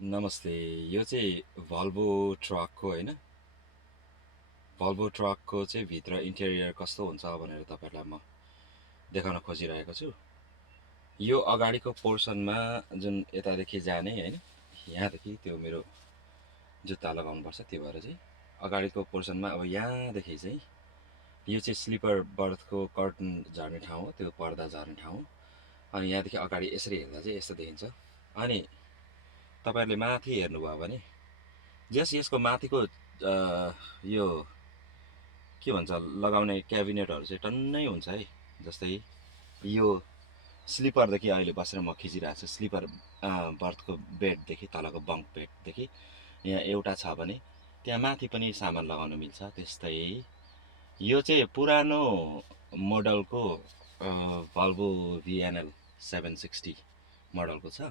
नमस्ते। यो चाहिँ भल्भो ट्रकको होइन, भल्भो ट्रकको चाहिँ भित्र इन्टेरियर कस्तो हुन्छ भनेर तपाईँहरूलाई म देखाउन खोजिरहेको छु। यो अगाडिको पोर्सनमा जुन यतादेखि जाने होइन, यहाँदेखि त्यो मेरो जुत्ता लगाउनुपर्छ, त्यो भएर चाहिँ अगाडिको पोर्सनमा अब यहाँदेखि चाहिँ यो चाहिँ स्लिपर बर्थको कर्टन झर्ने ठाउँ हो, त्यो पर्दा झर्ने ठाउँ हो। अनि यहाँदेखि अगाडि यसरी हेर्दा चाहिँ यस्तो देखिन्छ। अनि तपाईँहरूले माथि हेर्नुभयो भने यसको माथिको यो के भन्छ लगाउने क्याबिनेटहरू चाहिँ टन्नै हुन्छ है। जस्तै यो स्लिपरदेखि अहिले बसेर म खिचिरहेको छु, स्लिपर बर्थको बेडदेखि तलको बङ्क बेडदेखि यहाँ एउटा छ भने त्यहाँ माथि पनि सामान लगाउन मिल्छ। त्यस्तै यो चाहिँ पुरानो मोडलको भल्भो भिएनएल 760 मोडलको छ।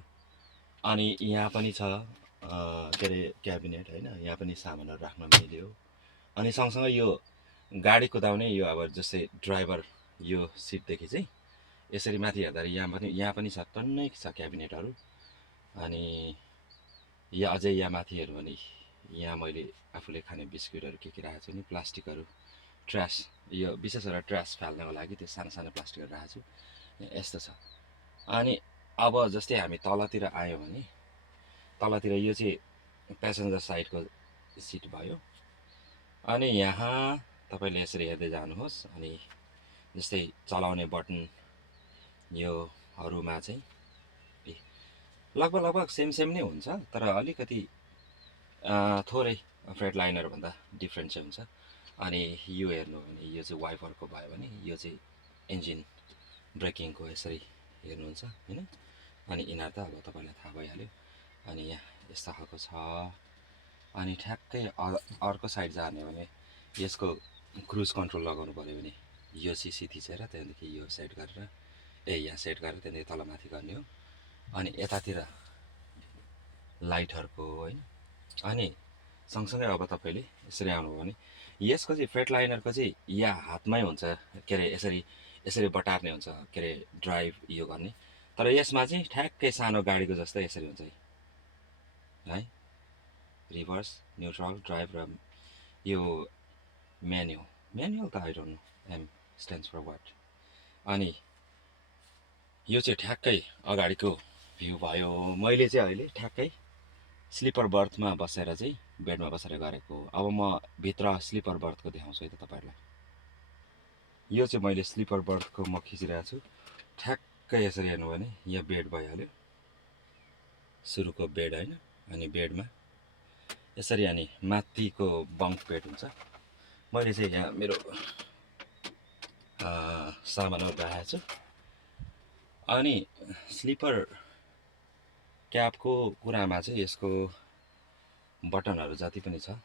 अनि यहाँ पनि छ के अरे क्याबिनेट होइन, यहाँ पनि सामानहरू राख्न मिल्यो। अनि सँगसँगै यो गाडी कुदाउने यो अब जस्तै ड्राइभर यो सिटदेखि चाहिँ यसरी माथि हेर्दाखेरि यहाँ पनि छ, टन्नै छ क्याबिनेटहरू। अनि अझै यहाँ माथि हेर्नु भने यहाँ मैले आफूले खाने बिस्कुटहरू के राखेको छु नि, प्लास्टिकहरू, ट्रास, यो विशेष गरेर ट्रास फाल्नको लागि त्यो सानो सानो प्लास्टिकहरू राखेको छु, यस्तो छ। अनि अब जस्तै हामी तलतिर आयो भने तलतिर यो चाहिँ प्यासेन्जर साइडको सिट भयो। अनि यहाँ तपाईँले यसरी हेर्दै जानुहोस्। अनि जस्तै चलाउने बटन योहरूमा चाहिँ लगभग सेम नै हुन्छ, तर अलिकति थोरै फ्रेड लाइनरभन्दा डिफ्रेन्ट चाहिँ हुन्छ। अनि यो हेर्नु भने यो चाहिँ वाइपरको भयो भने यो चाहिँ इन्जिन ब्रेकिङको यसरी हेर्नुहुन्छ होइन। अनि यिनीहरू त अब तपाईँलाई थाहा भइहाल्यो। अनि यहाँ यस्तो खालको छ। अनि ठ्याक्कै अर्को साइड जाने भने यसको क्रुज कन्ट्रोल लगाउनु पऱ्यो भने यो सिसी थिचेर त्यहाँदेखि यो सेट गरेर यहाँ सेट गरेर त्यहाँदेखि तलमाथि गर्ने हो। अनि यतातिर लाइटहरूको होइन। अनि सँगसँगै अब तपाईँले यसरी आउनुभयो भने यसको चाहिँ फ्रेट लाइनरको चाहिँ यहाँ हातमै हुन्छ, के अरे यसरी बटार्ने हुन्छ, के अरे ड्राइभ यो गर्ने। तर यसमा चाहिँ ठ्याक्कै सानो गाडीको जस्तै यसरी हुन्छ है, रिभर्स, न्युट्रल, ड्राइभ र यो म्यानुअल त I don't know, M stands for what. अनि यो चाहिँ ठ्याक्कै अगाडिको भ्यू भयो। मैले चाहिँ अहिले ठ्याक्कै स्लिपर बर्थमा बसेर चाहिँ बेडमा बसेर गरेको। अब म भित्र स्लिपर बर्थको देखाउँछु है त तपाईँहरूलाई। यो चाहिँ मैले स्लिपर बर्थको म खिचिरहेको छु। ठ्याक्कै यसरी हेर्नु भने यहाँ बेड भइहाल्यो, सुरुको बेड होइन। अनि बेडमा यसरी अनि माथिको बङ्क बेड हुन्छ। मैले चाहिँ यहाँ मेरो सामानहरू राखेको छु। अनि स्लिपर क्याबको कुरामा चाहिँ यसको बटनहरू जति पनि छ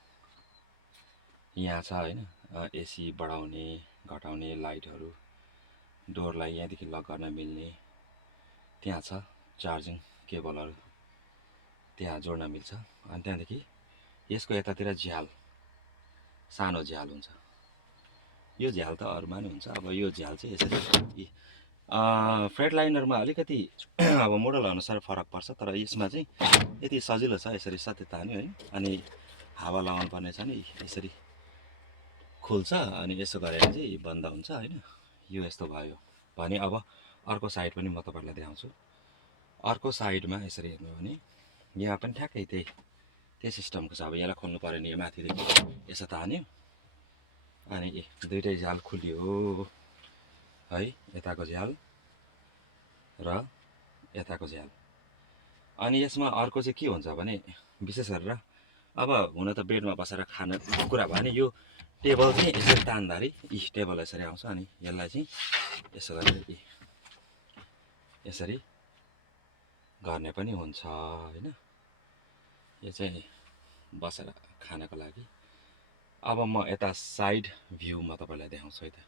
यहाँ छ होइन। एसी बढाउने घटाउने, लाइटहरू, डोरलाई यहाँदेखि लक गर्न मिल्ने त्यहाँ छ, चार्जिङ केबलहरू त्यहाँ जोड्न मिल्छ। अनि त्यहाँदेखि यसको यतातिर झ्याल, सानो झ्याल हुन्छ। यो झ्याल त अरूमा नि हुन्छ। अब यो झ्याल चाहिँ यसरी फ्रेड लाइनरमा अलिकति अब मोडल अनुसार फरक पर्छ, तर यसमा चाहिँ यति सजिलो छ। यसरी सत्य तान्यो होइन। अनि हावा लगाउनु पर्ने छ नि, यसरी खुल्छ अनि यसो गरेर चाहिँ बन्द हुन्छ होइन। यो यस्तो भयो भने अब अर्को साइड पनि म तपाईँहरूलाई देखाउँछु। अर्को साइडमा यसरी हेर्नु भने यहाँ पनि ठ्याक्कै त्यही सिस्टमको छ। अब यसलाई खोल्नु पऱ्यो भने यो माथिदेखि यसो तान्यो अनि दुइटै झ्याल खुलियो है, यताको झ्याल र यताको झ्याल। अनि यसमा अर्को चाहिँ के हुन्छ भने विशेष गरेर अब हुन त बेडमा बसेर खाने कुरा भयो भने यो टेबल चाहिँ यसरी तान्दाखेरि टेबल यसरी आउँछ। अनि यसलाई चाहिँ यसो गरेर यसरी गर्ने पनि हुन्छ होइन। यो चाहिँ बसेर खानको लागि। अब म यता साइड भ्यू म तपाईँलाई देखाउँछु है त।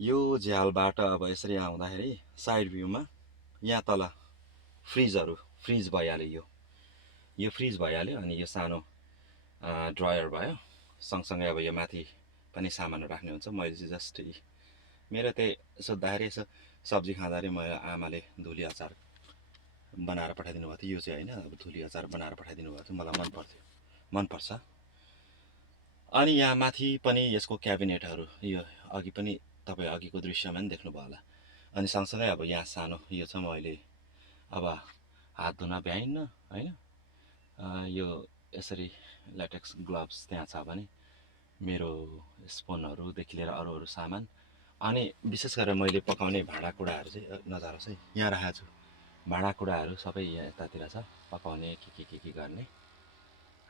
यो झ्यालबाट अब यसरी आउँदाखेरि साइड भ्यूमा यहाँ तल फ्रिज भइहाल्यो। यो फ्रिज भइहाल्यो। अनि यो सानो ड्रयर भयो। सँगसँगै अब यो माथि पनि सामानहरू राख्ने हुन्छ। मैले चाहिँ जस्ट मेरो त्यही सोद्धाखेरि यसो सब्जी खाँदाखेरि मेरो आमाले धुली अचार बनाएर पठाइदिनु भएको थियो। यो चाहिँ होइन, अब धुली अचार बनाएर पठाइदिनु भएको थियो, मलाई मनपर्छ। अनि यहाँ माथि पनि यसको क्याबिनेटहरू, यो अघि पनि तपाईँ अघिको दृश्यमा पनि देख्नुभयो होला। अनि सँगसँगै अब यहाँ सानो यो छ, म अहिले अब हात धुन भ्याइन्न होइन, यो यसरी ल्याटेक्स ग्लोभ्स त्यहाँ छ भने मेरो स्पुनहरूदेखि लिएर अरू अरू सामान, अनि विशेष गरेर मैले पकाउने भाँडाकुँडाहरू चाहिँ नजारोस् है, यहाँ राखेको छु। भाँडाकुँडाहरू सबै यहाँ यतातिर छ, पकाउने के गर्ने।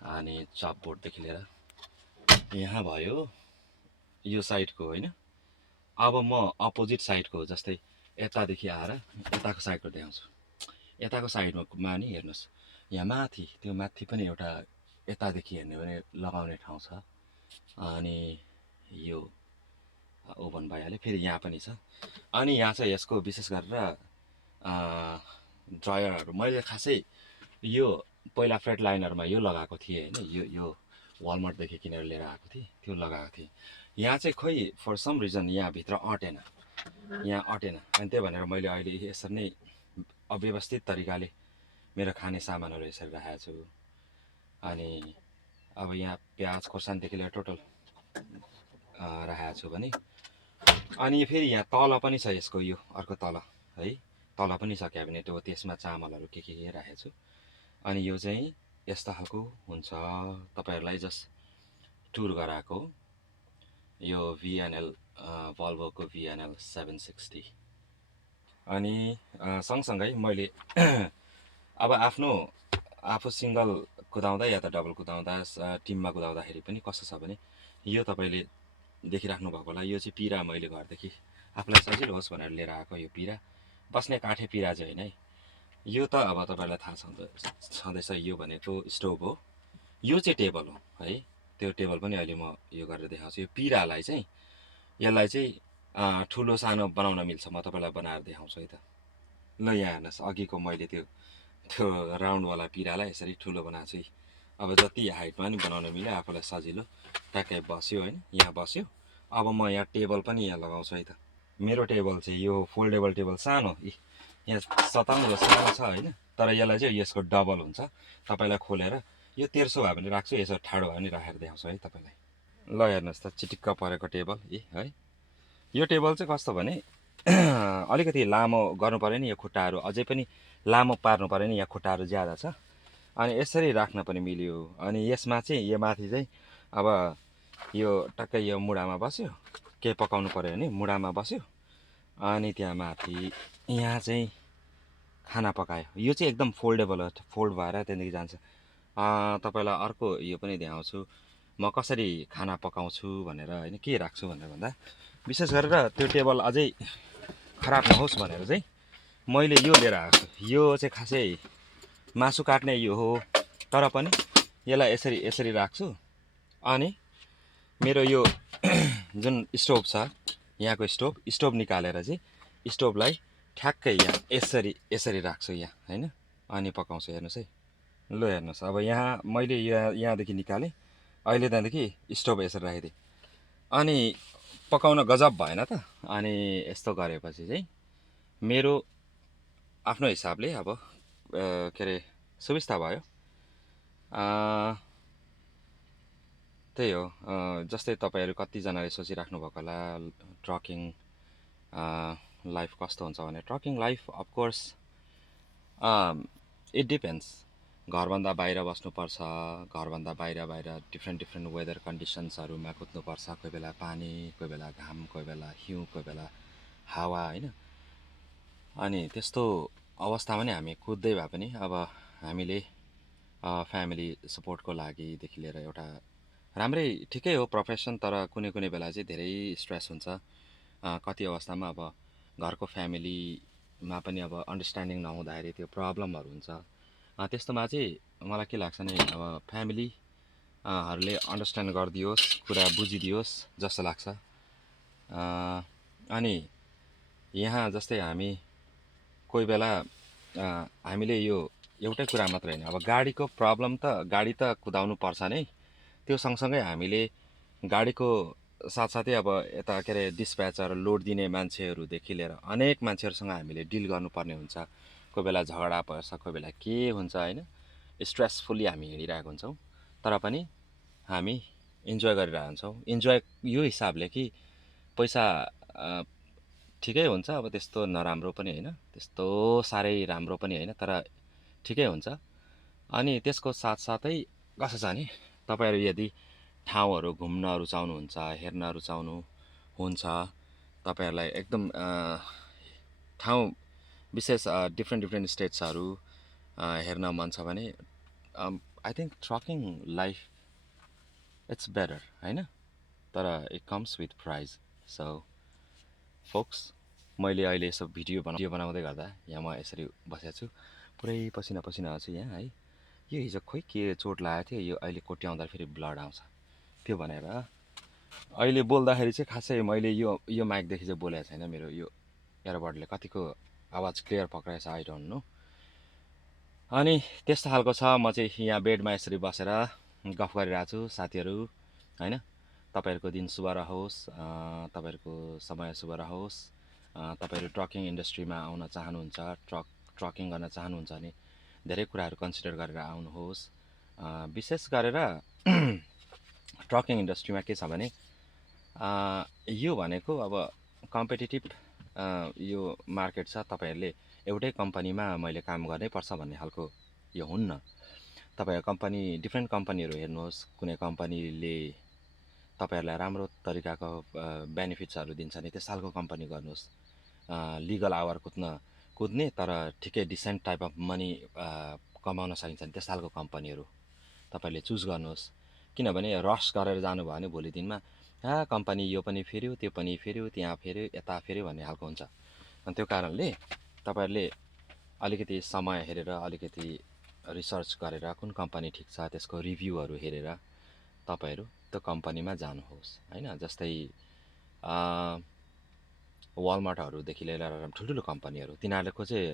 अनि चपबोर्डदेखि लिएर यहाँ भयो यो साइडको होइन। अब म अपोजिट साइडको, जस्तै यतादेखि आएर यताको साइडको देखाउँछु। यताको साइडमा नि हेर्नुहोस्, यहाँ माथि, त्यो माथि पनि एउटा यतादेखि हेर्ने भने लगाउने ठाउँ छ। अनि यो ओभन भइहाल्यो, फेरि यहाँ पनि छ। अनि यहाँ चाहिँ यसको विशेष गरेर ड्रायरहरू मैले खासै यो पहिला फ्रेट लाइनरमा यो लगाएको थिएँ होइन, यो वालमार्टदेखि किनेर लिएर आएको थिएँ, त्यो लगाएको थिएँ। यहाँ चाहिँ खोइ फर सम रिजन यहाँभित्र अटेन, अनि त्यही भनेर मैले अहिले यसरी नै अव्यवस्थित तरिकाले मेरो खाने सामानहरू यसरी राखेको छु। अनि अब यहाँ प्याज खोर्सानीदेखि लिएर टोटल राखेको छु भने, अनि फेरि यहाँ तल पनि छ यसको, यो अर्को तल है, तल पनि छ क्याबिनेट, हो त्यसमा चामलहरू के राखेको छु। अनि यो चाहिँ यस्तो खालको हुन्छ, तपाईँहरूलाई जस्ट टुर गराएको। यो VNL भल्भोको VNL 760। अनि सँगसँगै मैले अब आफू सिङ्गल कुदाउँदा या त डबल कुदाउँदा, टिममा कुदाउँदाखेरि पनि कस्तो छ भने, यो तपाईँले देखिराख्नु भएको होला, यो चाहिँ पिरा मैले घरदेखि आफूलाई सजिलो होस् भनेर लिएर आएको। यो पिरा बस्ने काठे पिरा चाहिँ होइन है, यो त अब तपाईँलाई थाहा छँदैछ, यो भनेको स्टोभ हो, यो चाहिँ टेबल हो है। त्यो टेबल पनि अहिले म यो गरेर देखाउँछु। यो पिरालाई चाहिँ, यसलाई चाहिँ ठुलो सानो बनाउन मिल्छ, म तपाईँलाई बनाएर देखाउँछु है त। ल यहाँ हेर्नुहोस्, अघिको मैले त्यो राउन्डवाला पिरालाई यसरी ठुलो बनाएको छु। अब जति हाइटमा नि बनाउन मिल्यो, आफूलाई सजिलो, ट्याक्कै बस्यो होइन, यहाँ बस्यो। अब म यहाँ टेबल पनि यहाँ लगाउँछु है त। मेरो टेबल चाहिँ यो फोल्डेबल टेबल सानो, यहाँ सताउनु सानो छ होइन, तर यसलाई चाहिँ यसको डबल हुन्छ। तपाईँलाई खोलेर यो तेर्सो भयो भने राख्छु, यसो ठाडो भयो भने राखेर देखाउँछु है तपाईँलाई। ल हेर्नुहोस् त, चिटिक्क परेको टेबल है। यो टेबल चाहिँ कस्तो भने अलिकति लामो गर्नु पऱ्यो नि, यो खुट्टाहरू अझै पनि लामो पार्नु पऱ्यो नि, यहाँ खुट्टाहरू ज्यादा छ। अनि यसरी राख्न पनि मिल्यो। अनि यसमा चाहिँ यो माथि चाहिँ अब यो टक्कै यो मुढामा बस्यो, के पकाउनु पऱ्यो भने मुढामा बस्यो, अनि त्यहाँ माथि यहाँ चाहिँ खाना पकायो। यो चाहिँ एकदम फोल्डेबल हो, फोल्ड भएर त्यहाँदेखि जान्छ। तपाईँलाई अर्को यो पनि देखाउँछु, म कसरी खाना पकाउँछु भनेर होइन, के राख्छु भनेर भन्दा, विशेष गरेर त्यो टेबल अझै खराब नहोस् भनेर चाहिँ मैले यो लिएर आएको छु। यो चाहिँ खासै मासु काट्ने यो हो, तर पनि यसलाई यसरी राख्छु। अनि मेरो यो जुन स्टोभ छ, यहाँको स्टोभ निकालेर चाहिँ स्टोभलाई ठ्याक्कै यहाँ यसरी राख्छु यहाँ होइन, अनि पकाउँछु। हेर्नुहोस् है, ल हेर्नुहोस्, अब यहाँ मैले यहाँदेखि निकालेँ, अहिले त्यहाँदेखि स्टोभ यसरी राखिदिएँ, अनि पकाउन गजब भएन त। अनि यस्तो गरेपछि चाहिँ मेरो आफ्नो हिसाबले अब के अरे सुविस्ता भयो। त्यही हो, जस्तै तपाईँहरू कतिजनाले सोचिराख्नु भएको होला ट्रकिङ लाइफ कस्तो हुन्छ भने। ट्रकिङ लाइफ अफकोर्स इट डिपेन्ड्स, घरभन्दा बाहिर बस्नुपर्छ, घरभन्दा बाहिर डिफ्रेन्ट वेदर कन्डिसन्सहरूमा कुद्नुपर्छ। कोही बेला पानी, कोही बेला घाम, कोही बेला हिउँ, कोही बेला हावा होइन। अनि त्यस्तो अवस्थामा नि हामी कुद्दै भए पनि अब हामीले फ्यामिली सपोर्टको लागिदेखि लिएर एउटा राम्रै ठिकै हो प्रोफेसन, तर कुनै बेला चाहिँ धेरै स्ट्रेस हुन्छ। कति अवस्थामा अब घरको फ्यामिलीमा पनि अब अन्डरस्ट्यान्डिङ नहुँदाखेरि त्यो प्रब्लमहरू हुन्छ। त्यस्तोमा चाहिँ मलाई के लाग्छ नि, अब फ्यामिलीहरूले अन्डरस्ट्यान्ड गरिदियोस्, कुरा बुझिदियोस् जस्तो लाग्छ। अनि यहाँ जस्तै हामी कोही बेला हामीले यो एउटै कुरा मात्र होइन, अब गाडीको प्रब्लम त गाडी त कुदाउनु पर्छ नै, त्यो सँगसँगै हामीले गाडीको साथसाथै अब यता के अरे डिस्प्याचर, लोड दिने मान्छेहरूदेखि लिएर अनेक मान्छेहरूसँग हामीले डिल गर्नुपर्ने हुन्छ। कोही बेला झगडा पर्छ, कोही बेला के हुन्छ होइन, स्ट्रेसफुल्ली हामी हिँडिरहेको हुन्छौँ, तर पनि हामी इन्जोय गरिरहेको हुन्छौँ। इन्जोय यो हिसाबले कि पैसा ठिकै हुन्छ, अब त्यस्तो नराम्रो पनि होइन, त्यस्तो साह्रै राम्रो पनि होइन, तर ठिकै हुन्छ। अनि त्यसको साथसाथै कसो छ भने तपाईँहरू यदि ठाउँहरू घुम्न रुचाउनुहुन्छ, हेर्न रुचाउनुहुन्छ, तपाईँहरूलाई एकदम ठाउँ विशेष डिफ्रेन्ट डिफ्रेन्ट स्टेट्सहरू हेर्न मन छ भने I think trucking life it's better होइन, तर it comes with price. So folks, मैले अहिले यसो भिडियो बनाउँदै गर्दा यहाँ म यसरी बसेको छु, पुरै पसिना पसिना छु यहाँ है। यो हिजो खोइ के चोट लागेको थियो, यो अहिले कोट्याउँदा फेरि ब्लड आउँछ। त्यो भनेर अहिले बोल्दाखेरि चाहिँ खासै मैले यो माइकदेखि चाहिँ बोलेको छैन, मेरो यो इयरबडले कतिको आवाज क्लियर पक्राएछ आई डोन्ट नो। अनि त्यस्तो खालको छ, म चाहिँ यहाँ बेडमा यसरी बसेर गफ गरिरहेको छु साथीहरू होइन। तपाईँहरूको दिन शुभ रहोस्, तपाईँहरूको समय शुभ रहोस्। तपाईँहरू ट्रकिङ इन्डस्ट्रीमा आउन चाहनुहुन्छ, ट्रकिङ गर्न चाहनुहुन्छ भने धेरै कुराहरू कन्सिडर गरेर आउनुहोस्। विशेष गरेर ट्रकिङ इन्डस्ट्रीमा के छ भने यो भनेको अब कम्पिटिटिभ यो मार्केट छ। तपाईँहरूले एउटै कम्पनीमा मैले काम गर्नै पर्छ भन्ने खालको यो हुन्न। तपाईँहरू कम्पनी डिफ्रेन्ट कम्पनीहरू हेर्नुहोस्, कुनै कम्पनीले तपाईँहरूलाई राम्रो तरिकाको बेनिफिट्सहरू दिन्छ नि त्यस खालको कम्पनी गर्नुहोस्। लिगल आवर कुद्ने तर ठिकै डिसेन्ट टाइप अफ मनी कमाउन सकिन्छ नि त्यस खालको कम्पनीहरू तपाईँले चुज गर्नुहोस्। किनभने रस गरेर जानुभयो भने भोलि दिनमा कम्पनी यो पनि फेऱ्यो, त्यो पनि फेऱ्यो, त्यहाँ फेऱ्यो, यता फेऱ्यो भन्ने खालको हुन्छ। अनि त्यो कारणले तपाईँहरूले अलिकति समय हेरेर, अलिकति रिसर्च गरेर कुन कम्पनी ठिक छ त्यसको रिभ्यूहरू हेरेर तपाईँहरू त्यो कम्पनीमा जानुहोस् होइन। जस्तै वालमार्टहरूदेखि लिएर ठुल्ठुलो कम्पनीहरू, तिनीहरूको चाहिँ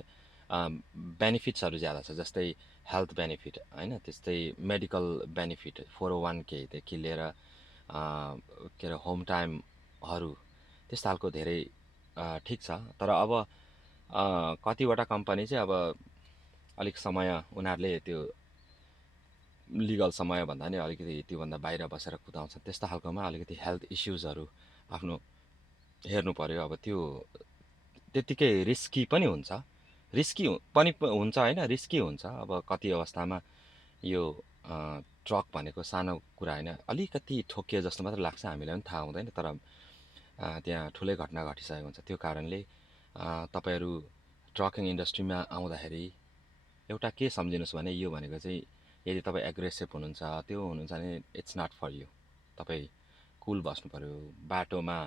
बेनिफिट्सहरू ज्यादा छ। जस्तै हेल्थ बेनिफिट होइन, त्यस्तै मेडिकल बेनिफिट, 401Kदेखि लिएर के अरे होम टाइमहरू, त्यस्तो खालको धेरै ठिक छ। तर अब कतिवटा कम्पनी चाहिँ अब अलिक समय उनीहरूले त्यो लिगल समय भन्दा नि अलिकति त्योभन्दा बाहिर बसेर कुदाउँछ, त्यस्तो खालकोमा अलिकति हेल्थ इस्युजहरू आफ्नो हेर्नु पऱ्यो। अब त्यो त्यत्तिकै रिस्की पनि हुन्छ, रिस्की पनि हुन्छ होइन, रिस्की हुन्छ। अब कति अवस्थामा यो ट्रक भनेको सानो कुरा होइन, अलिकति ठोकिए जस्तो मात्र लाग्छ, हामीलाई पनि थाहा हुँदैन, तर त्यहाँ ठुलै घटना घटिसकेको हुन्छ। त्यो कारणले तपाईँहरू ट्रकिङ इन्डस्ट्रीमा आउँदाखेरि एउटा के सम्झिनुहोस् भने यो भनेको चाहिँ यदि तपाईँ एग्रेसिभ हुनुहुन्छ, त्यो हुनुहुन्छ भने इट्स नट फर यु। तपाईँ कुल बस्नु पऱ्यो। बाटोमा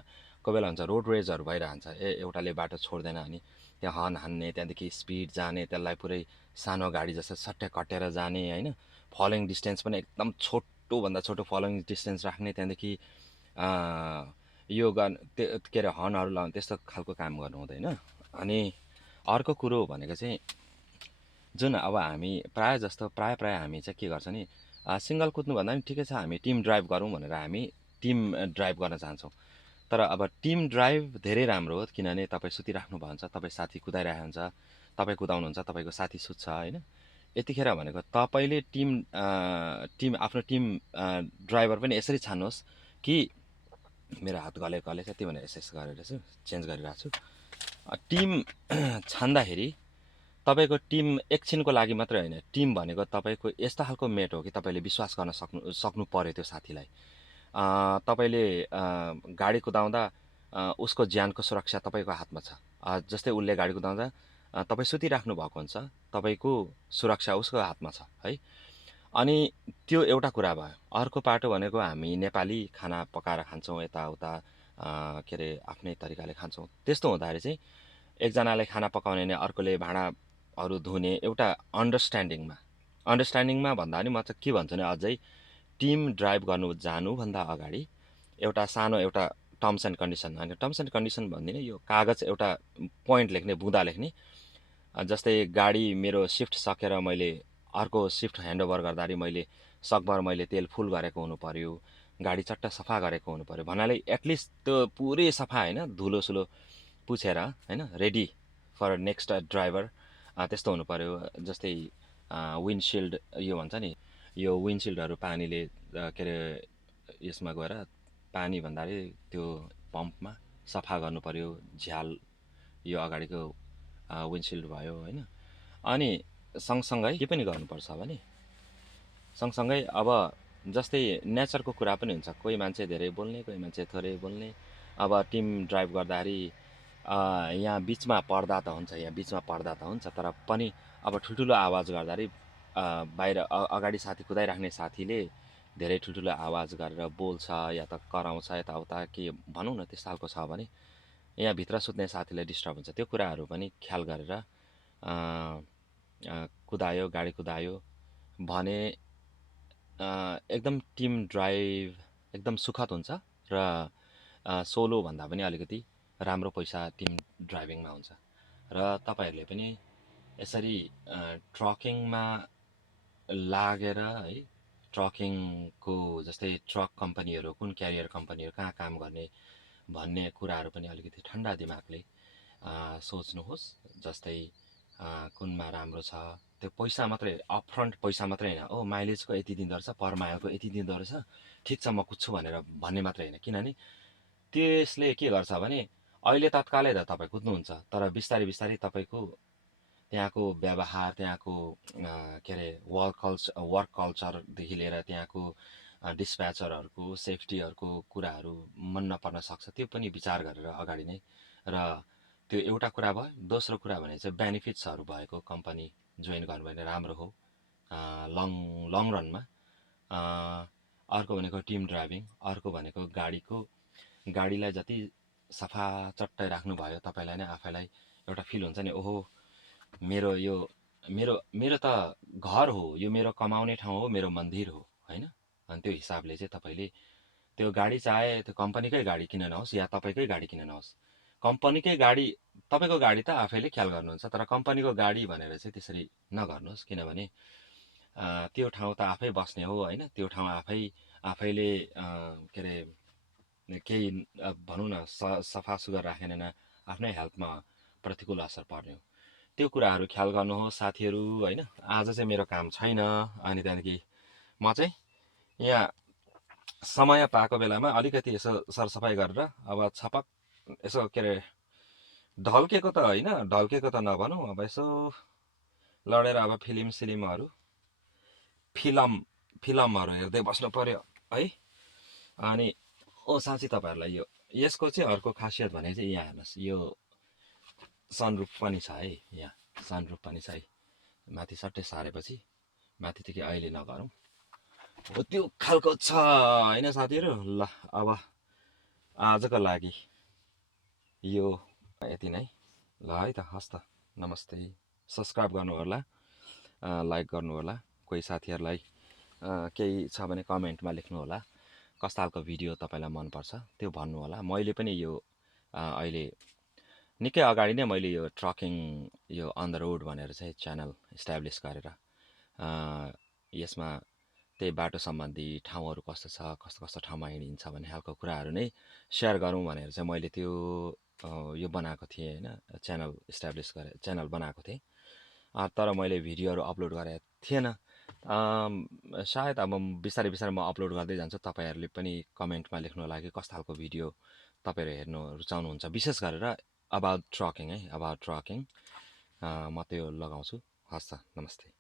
कोही बेला हुन्छ रोड रेजहरू भइरहन्छ, एउटाले बाटो छोड्दैन अनि त्यहाँ हर्न हान्ने, त्यहाँदेखि स्पिड जाने, त्यसलाई पुरै सानो गाडी जस्तो सट्टै कटेर जाने होइन। फलोइङ डिस्टेन्स पनि एकदम छोटोभन्दा छोटो फलोइङ डिस्टेन्स राख्ने, त्यहाँदेखि यो के अरे हर्नहरू लाउने, त्यस्तो खालको काम गर्नु हुँदैन। अनि अर्को कुरो भनेको चाहिँ जुन अब हामी प्रायः हामी चाहिँ के गर्छ नि, सिङ्गल कुद्नुभन्दा पनि ठिकै छ, हामी टिम ड्राइभ गरौँ भनेर हामी टिम ड्राइभ गर्न चाहन्छौँ। तर अब टिम ड्राइभ धेरै राम्रो हो, किनभने तपाईँ सुतिराख्नु भएको हुन्छ, तपाईँ साथी कुदाइरहेको हुन्छ, तपाईँ कुदाउनुहुन्छ, तपाईँको साथी सुत्छ होइन। यतिखेर भनेको तपाईँले आफ्नो टिम ड्राइभर पनि यसरी छान्नुहोस् कि मेरो हात गलेको त्यही भनेर यसो गरेर छु, चेन्ज गरिरहेको छु। टिम छान्दाखेरि तपाईँको टिम एकछिनको लागि मात्रै होइन, टिम भनेको तपाईँको यस्तो खालको मेट हो कि तपाईँले विश्वास गर्न सक्नु पऱ्यो त्यो साथीलाई। तपाईँले गाडी कुदाउँदा उसको ज्यानको सुरक्षा तपाईँको हातमा छ। जस्तै उसले गाडी कुदाउँदा तपाईँ सुतिराख्नु भएको हुन्छ, तपाईँको सुरक्षा उसको हातमा छ है। अनि त्यो एउटा कुरा भयो। अर्को पाटो भनेको हामी नेपाली खाना पकाएर खान्छौँ, यताउता के अरे आफ्नै तरिकाले खान्छौँ। त्यस्तो हुँदाखेरि चाहिँ एकजनाले खाना पकाउने भने अर्कोले भाँडाहरू धुने, एउटा अन्डरस्ट्यान्डिङमा भन्दा पनि म चाहिँ के भन्छु भने अझै टिम ड्राइभ गर्नु जानुभन्दा अगाडि एउटा सानो एउटा टर्म्स एन्ड कन्डिसन, होइन टर्म्स एन्ड कन्डिसन भन्दिनँ, यो कागज एउटा पोइन्ट लेख्ने, बुँदा लेख्ने। जस्तै गाडी मेरो सिफ्ट सकेर मैले अर्को सिफ्ट ह्यान्डओभर गर्दाखेरि मैले तेल फुल गरेको हुनु पऱ्यो, गाडी चट्ट सफा गरेको हुनु पऱ्यो भन्नाले एटलिस्ट त्यो पुरै सफा होइन, धुलोसुलो पुछेर होइन, रेडी फर नेक्स्ट ड्राइभर त्यस्तो हुनु पऱ्यो। जस्तै विन्डसिल्ड यो भन्छ नि, यो विन्डसिल्डहरू पानीले के अरे यसमा गएर पानी भन्दाखेरि त्यो पम्पमा सफा गर्नु पऱ्यो। झ्याल यो अगाडिको विन्डसिल्ड भयो होइन। अनि सँगसँगै के पनि गर्नुपर्छ भने सँगसँगै अब जस्तै नेचरको कुरा पनि हुन्छ। कोही मान्छे धेरै बोल्ने, कोही मान्छे थोरै बोल्ने। अब टिम ड्राइभ गर्दाखेरि यहाँ बिचमा पर्दा त हुन्छ, यहाँ बिचमा पर्दा त हुन्छ, तर पनि अब ठुल्ठुलो आवाज गर्दाखेरि बाहिर अगाडि साथी कुदाइराख्ने साथीले धेरै ठुल्ठुलो आवाज गरेर बोल्छ या त कराउँछ यताउता के भनौँ न त्यस्तो खालको छ भने यहाँ भित्र सुत्ने साथीलाई डिस्टर्ब हुन्छ। त्यो कुराहरू पनि ख्याल गरेर कुदायो, गाडी कुदायो भने एकदम टिम ड्राइभ एकदम सुखद हुन्छ र सोलो भन्दा पनि अलिकति राम्रो पैसा टिम ड्राइभिङमा हुन्छ। र तपाईँहरूले पनि यसरी ट्रकिङमा लागेर है, ट्रकिङको जस्तै ट्रक कम्पनीहरू कुन क्यारियर कम्पनीहरू कहाँ काम गर्ने भन्ने कुराहरू पनि अलिकति ठन्डा दिमागले सोच्नुहोस्। जस्तै कुनमा राम्रो छ, त्यो पैसा मात्रै अपफ्रन्ट पैसा मात्रै होइन, ओ माइलेजको यति दिँदो रहेछ, पर माइलको यति दिँदो रहेछ, ठिक छ म कुद्छु भनेर भन्ने मात्रै होइन। किनभने त्यसले के गर्छ भने अहिले तत्कालै त तपाईँ कुद्नुहुन्छ, तर बिस्तारै बिस्तारै तपाईँको त्यहाँको व्यवहार, त्यहाँको के अरे वर्क कल्चरदेखि लिएर त्यहाँको डिस्प्याचरहरूको सेफ्टीहरूको कुराहरू मन नपर्न सक्छ। त्यो पनि विचार गरेर अगाडि नै। र त्यो एउटा कुरा भयो। दोस्रो कुरा भने चाहिँ बेनिफिट्सहरू भएको कम्पनी जोइन गर्नु भने राम्रो हो लङ रनमा। अर्को भनेको टिम ड्राइभिङ, अर्को भनेको गाडीलाई जति सफा चट्टै राख्नुभयो तपाईँलाई नै आफैलाई एउटा फिल हुन्छ नि, ओहो मेरो यो मेरो त घर हो, यो मेरो कमाउने ठाउँ हो, मेरो मन्दिर हो होइन। अनि त्यो हिसाबले चाहिँ तपाईँले त्यो गाडी चाहे त्यो कम्पनीकै गाडी किन नहोस् या तपाईँकै गाडी किन नहोस्, कम्पनीकै गाडी तपाईँको गाडी त आफैले ख्याल गर्नुहुन्छ, तर कम्पनीको गाडी भनेर चाहिँ त्यसरी नगर्नुहोस्। किनभने त्यो ठाउँ त आफै बस्ने हो होइन। त्यो ठाउँ आफैले के अरे केही भनौँ न सफा सुग्घर राखेन, आफ्नै हेल्थमा प्रतिकूल असर पर्ने हो। त्यो कुराहरू ख्याल गर्नुहोस् साथीहरू होइन। आज चाहिँ मेरो काम छैन, अनि त्यहाँदेखि म चाहिँ यहाँ समय पाएको बेलामा अलिकति यसो सरसफाइ गरेर अब छपक यसो के अरे ढल्केको त होइन, ढल्केको त नभनौँ, अब यसो लडेर अब फिल्महरू हेर्दै बस्नु पर्यो है। अनि साँच्ची तपाईँहरूलाई यसको चाहिँ अर्को खासियत भने चाहिँ यहाँ हेर्नुहोस्, यो सनरुफ पनि छ है, यहाँ सनरुफ पनि छ है। माथि सट्टै सारेपछि माथिदेखि अहिले नगरौँ, हो त्यो खालको छ होइन साथीहरू। ल अब आजको लागि यो यति नै ल है त, हस् त, नमस्ते। सब्सक्राइब गर्नु होला, लाइक गर्नु होला। कोही साथीहरूलाई केही छ भने कमेन्टमा लेख्नु होला, कस्तो खालको भिडियो तपाईँलाई मनपर्छ त्यो भन्नु होला। मैले पनि यो अहिले निकै अगाडि नै मैले यो ट्रकिङ यो अन द रोड भनेर चाहिँ च्यानल इस्टाब्लिस गरेर यसमा त्यही बाटो सम्बन्धी ठाउँहरू कस्तो छ, कस्तो कस्तो ठाउँमा हिँडिन्छ भन्ने खालको कुराहरू नै सेयर गरौँ भनेर चाहिँ मैले त्यो यो बनाएको थिएँ होइन, च्यानल बनाएको थिएँ। तर मैले भिडियोहरू अपलोड गरेको थिएन। सायद अब बिस्तारै बिस्तारै म अपलोड गर्दै जान्छु। तपाईँहरूले पनि कमेन्टमा लेख्नु होला कि कस्तो खालको भिडियो तपाईँहरू हेर्नु रुचाउनुहुन्छ, विशेष गरेर अबाउट ट्रकिङ है, अबाउट ट्रकिङ म त्यो लगाउँछु। हस् त, नमस्ते।